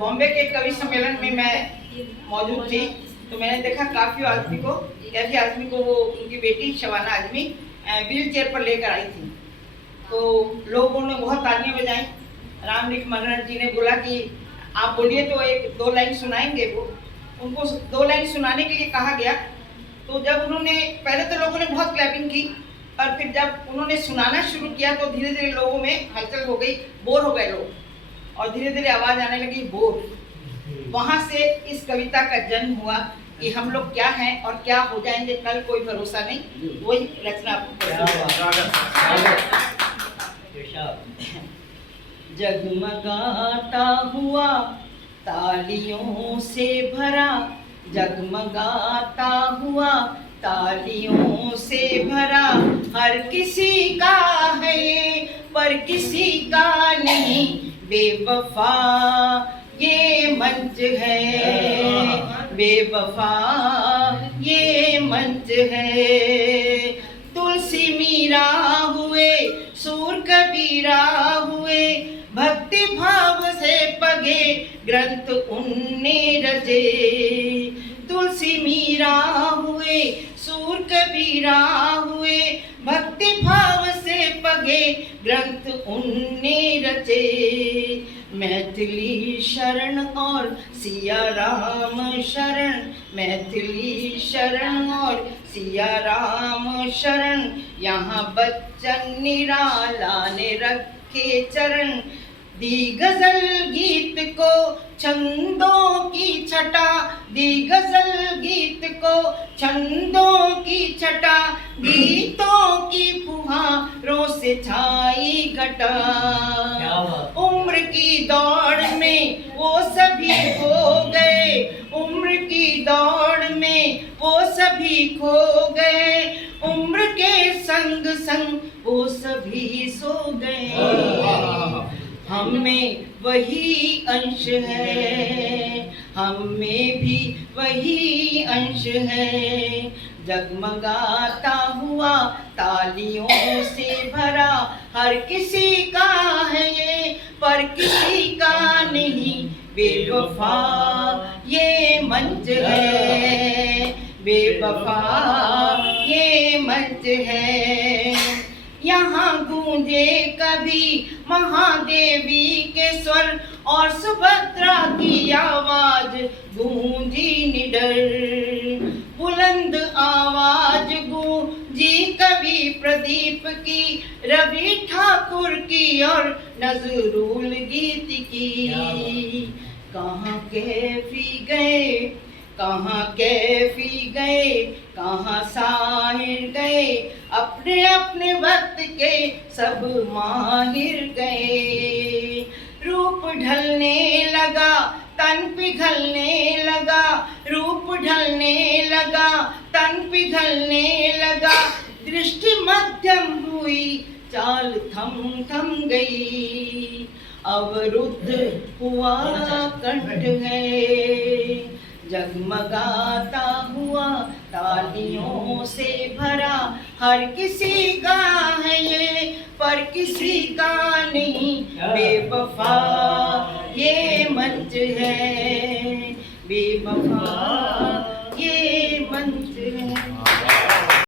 बॉम्बे के कवि सम्मेलन में मैं मौजूद थी, तो मैंने देखा काफ़ी आदमी को वो उनकी बेटी शबाना आजमी व्हील चेयर पर लेकर आई थी। तो लोगों ने बहुत तालियां बजाई। रामलिक मनोहर जी ने बोला कि आप बोलिए, तो एक दो लाइन सुनाएंगे। वो उनको दो लाइन सुनाने के लिए कहा गया। तो जब उन्होंने, पहले तो लोगों ने बहुत क्लैपिंग की, और फिर जब उन्होंने सुनाना शुरू किया तो धीरे धीरे लोगों में हलचल हो गई, बोर हो गए लोग, और धीरे धीरे आवाज़ आने लगी बोर। वहाँ से इस कविता का जन्म हुआ कि हम लोग क्या हैं और क्या हो जाएंगे कल, कोई भरोसा नहीं। वही रचना जगमगाता हुआ तालियों से भरा, जगमगाता हुआ तालियों से भरा, हर किसी का है पर किसी का नहीं, बेवफा ये मंच है, बेवफा ये मंच है। तुलसी मीरा हुए, सूर कबीरा हुए, भक्ति भाव से पगे ग्रंथ उनने रचे। तुलसी मीरा हुए, सूर कबीरा हुए, भक्ति भाव से पगे ग्रंथ उनने रचे। मैथिली शरण और सिया राम शरण, मैथिली शरण और सिया राम शरण, यहाँ बच्चन निराला ने रखे चरण। दी गजल गीत को छंदों की छटा, दी गजल गीत को छंदों की छटा, गीतों की फुहारों से छाई घटा। उम्र की दौड़ में वो सभी खो गए, उम्र की दौड़ में वो सभी खो गए, उम्र के संग संग वो सभी सो गए। हम में वही अंश है, हम में भी वही अंश है, जगमगाता हुआ तालियों से भरा, हर किसी का है ये पर किसी का नहीं, बेवफा ये मंच है, बेवफा ये मंच है। यहाँ गूंजे कभी महादेवी के स्वर और सुभद्रा की आवाज गूंजी निडर, बुलंद आवाज गूंजी कवि प्रदीप की, रवि ठाकुर की और नजरुल गीत की। कहाँ कैफी गए, कहाँ कैफी गए, कहाँ साहिर गए, अपने अपने वक्त के सब माहिर गए। रूप ढलने लगा, तन पिघलने लगा, रूप ढलने लगा, तन पिघलने लगा, दृष्टि मध्यम हुई, चाल थम थम गई, अवरुद्ध हुआ कंठ है, जगमगाता हुआ तालियों से भरा, हर किसी का है ये पर किसी का नहीं, बेवफा ये मंच है, बेवफा ये मंच